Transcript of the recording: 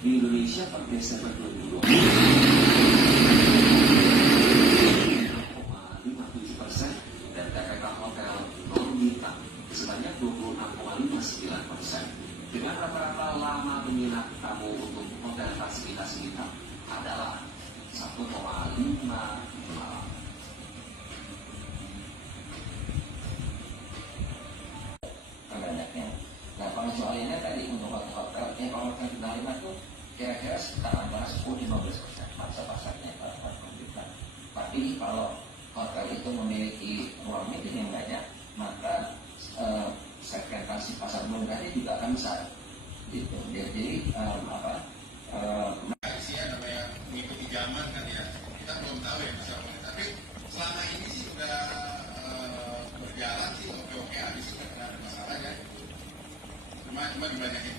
di Indonesia per Desember 2020 6,57% dan TPK hotel non bintang sebanyak 26,59%. Dengan rata-rata lama peminat tamu untuk hotel fasilitas bintang adalah 1,5 malam. Nah, kalau soalnya tadi untuk hotel, kalau hotel bintang 5 itu kira-kira sekitar antara 10-15% masa pasarnya para bintang. Tapi kalau hotel itu memiliki ruang meeting yang banyak, maka segmentasi pasar menengahnya juga akan besar. Gitu. Jadi Malaysia namanya mengikuti zaman kan ya, kita belum tahu ya masalahnya. Tapi selama ini sih sudah berjalan sih oke-oke aja sih, nggak ada masalah ya. Cuma dibanyakin